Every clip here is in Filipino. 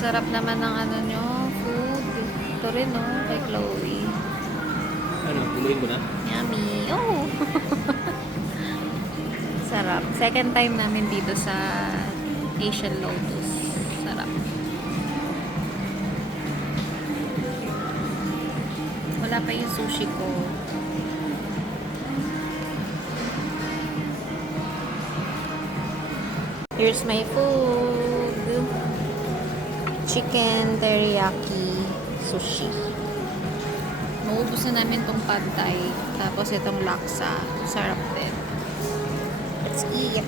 Sarap naman ng ano nyo, food. Ito rin, no? Kay Chloe. Ano, tuloyin ko na? Yummy. Oh! Sarap. Second time namin dito sa Asian Lotus. Sarap. Wala pa yung sushi ko. Here's my food. Chicken teriyaki sushi. Maubos na namin tong pad thai. Tapos itong laksa. Sarap din. Let's eat.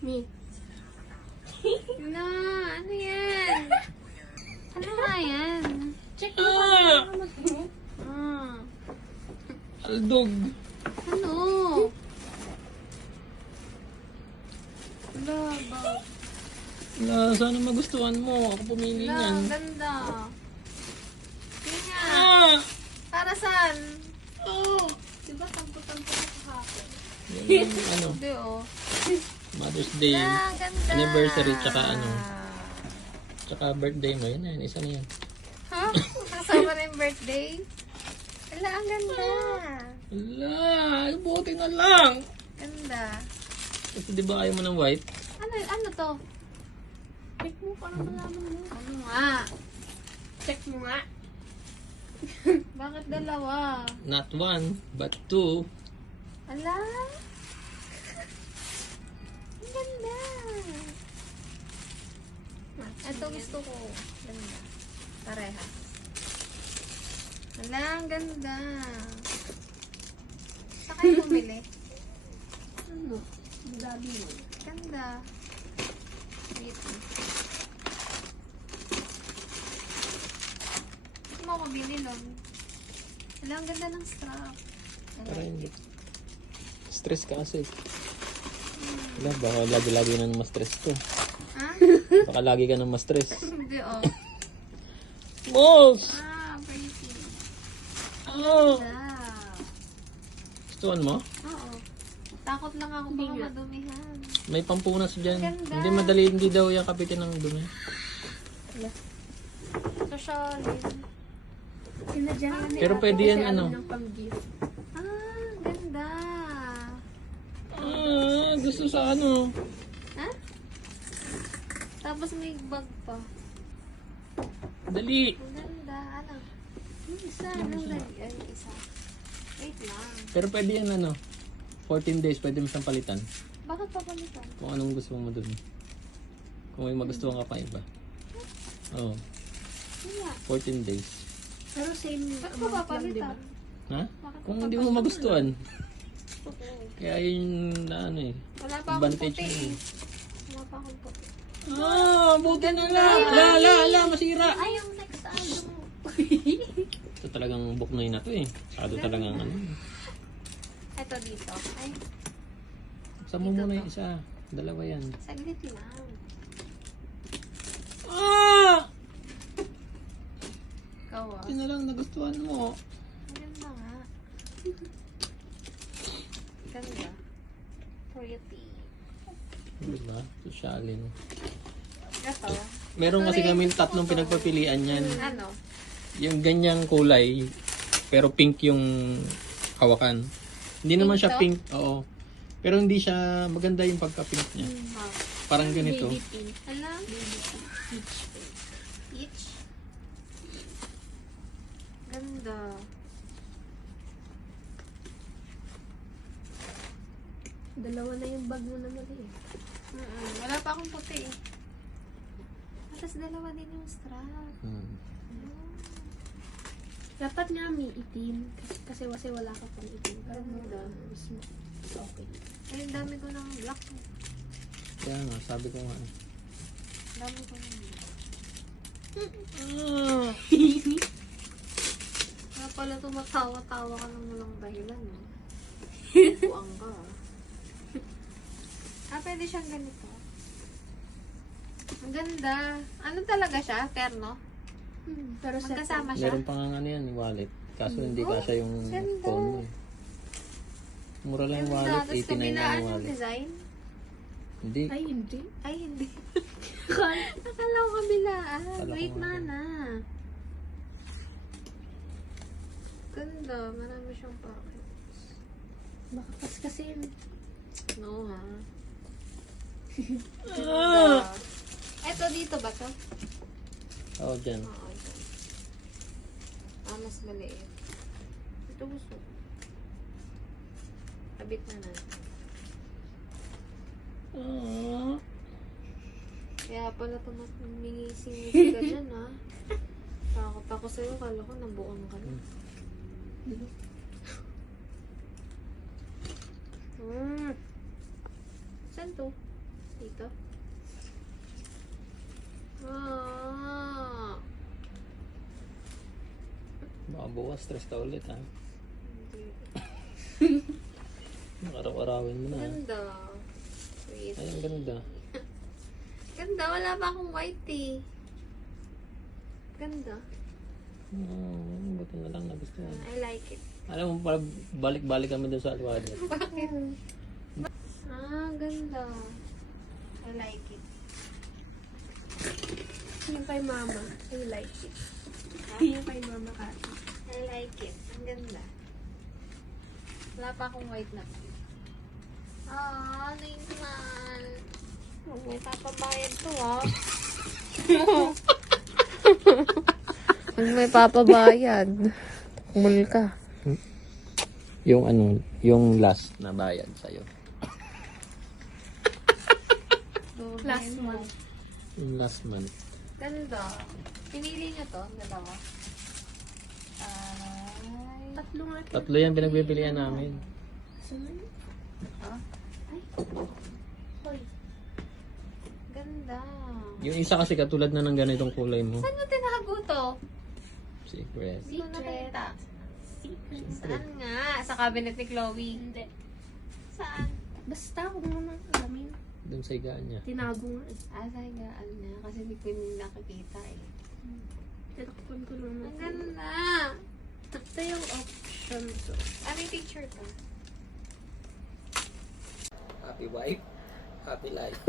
Me. Na, ano yan? Ano nga yan? Check mo pa. Ah, Aldog! ano? Wala ba? Wala, sana magustuhan mo. Ako pumili Wala, niyan. ganda. Yun nga. Ah! Para saan? Oh! Diba tampo-tampo ka kahapon? Yan yung ano, Hindi oh. Mother's Day, Ah, ganda. anniversary, tsaka ano, tsaka birthday mo. Yan na yan, isa na yan. Ha? Kasama na yung birthday? Wala, ang ganda. Wala, buti na lang. Ganda. Kasi di ba ayaw mo ng white? Ano to? Check mo para malaman mo. Ano nga? Check mo nga. Bakit dalawa? Not one, but two. Ala? Ang ganda. Ito gusto ko. Ganda. Parehas. Ala, ang ganda. Saan kayo bumili? Ano? Gabi mo. Ganda. Beauty. Hindi mo ako binilon. Ala, ang ganda ng strap. Para hindi. Stress ka kasi. Wala, baka lagi-lagi na naman stress to. Ha? Baka lagi ka na ma-stress. Hindi, oh. Balls! Ah, pretty. Oh! Ganda. Gustuhan mo? Oo. Takot lang ako Hindi baka nga. madumihan. May pampunas dyan. Ganda. Hindi madali, hindi daw yung kapitin ng dumi. Sosyalin. Sinadya nga ni Pero ate pwede kasi yan, ano? ng pang-gift. Ah, ganda. Ah, gusto sa ano? Ha? Tapos may bag pa. Dali. Ang ganda. Ano? Yung isa. Anong lagi? Ay, isa. Wait lang. Pero pwede yan ano? 14 days, pwede mo siyang palitan. Bakit papalitan? Kung anong gusto mo dun. Kung may magustuhan ka pa iba. Oo, Wala. 14 days. Pero same Ba't ko amount lang, diba? papalitan? Ha? Bakit Kung ko hindi mo magustuhan. papalitan? Kaya yun na ano eh. Wala pa akong Advantage puti. mo. Wala pa akong puti. Ah, buti na lang. La, masira. Ay, yung next ano. Ito talagang buknoy na to eh. Sado talagang ano. Ito dito. Ay, Sa mo muna yung isa. Dalawa yan. saglit lang. Ah! Ikaw ah. Ito na lang nagustuhan mo. Ang ganda nga. Ganda. Pretty. Diba? Sosyalin. Ito. Meron kasi kami tatlong pinagpapilian yan. Ano? Yung ganyang kulay, pero pink yung hawakan. Hindi naman siya to? pink, oo. Pero hindi siya, maganda yung pagka-pink niya. Ha? Parang ganito. Baby pink. Alam? Peach pink. Peach. Ganda. Dalawa na yung bag mo na mali eh. Wala pa akong puti eh. Tapos dalawa din yung strap. Dapat nga may itim. Kasi wala ka pang itim. Pero muna, mismo. Okay. Ay, ang dami ko ng black. Kaya nga, sabi ko nga. Ang dami ko ng black. Ah! Kaya pala tumatawa-tawa ka ng walang dahilan. No? Ano? 啊 Buang ka. Ah, pwede siyang ganito. 啊 Ano? 啊啊 Ang ganda. Ano talaga siya? Terno? Pero set Magkasama siya? Meron pang ano yan, wallet. Kaso hindi kasya yung ganda. phone mo eh. Mura lang yung wallet, Tapos 89 lang kabilaan yung yung wallet. design? Hindi. Ay, hindi. Ay, hindi. Akala ko kabilaan. Akala ko Wait, nga. mana. Ganda. Marami siyang pockets. Baka kasi yun. No, ha? Ganda. Eto, dito ba to? Oo, dyan. Oo, ito. Mas maliit. Ito gusto. Kabit na natin. Kaya pala tumingising-ising ka dyan, ha? Takot ako sa'yo. Kala ko nabuon ka na. Saan to? Dito? Ah. Baka bukas, stress ka ulit ha. Hindi. Araw-arawin mo na ha. Ganda. Wait. Ay, ang ganda. Ganda. Wala pa akong white eh. Ganda. Buti na lang nagustuhan. I like it. Alam mo, balik-balik kami doon sa alwada. Bakit? Ganda. I like it. Yung kay mama. I like it. Yung kay mama kasi. I like it. Ang ganda. Wala pa akong white na. Naman. Huwag may papabayad to, ha? Huwag may papabayad. Mul ka. Yung ano, yung last na bayad sa'yo. Last month. Yung last month. Ganda. Pinili niyo to, dalawa. Ay. Tatlo nga. Tatlo yan pinagbibilian namin. Saan? Hoy. Ganda. Yung isa kasi katulad na ng ganitong kulay mo. Saan mo tinago to? Secret. Hindi ko nakita. Secret. Saan nga? Sa cabinet ni Chloe. Hindi. Saan? Basta kung ano nang alamin. Doon sa higaan niya. Tinago nga eh. Sa higaan niya. Kasi hindi ko yung nakikita eh. Tinakpan ko lang Ang na. ganda! Ito yung option to. May picture to. Happy wife, happy life.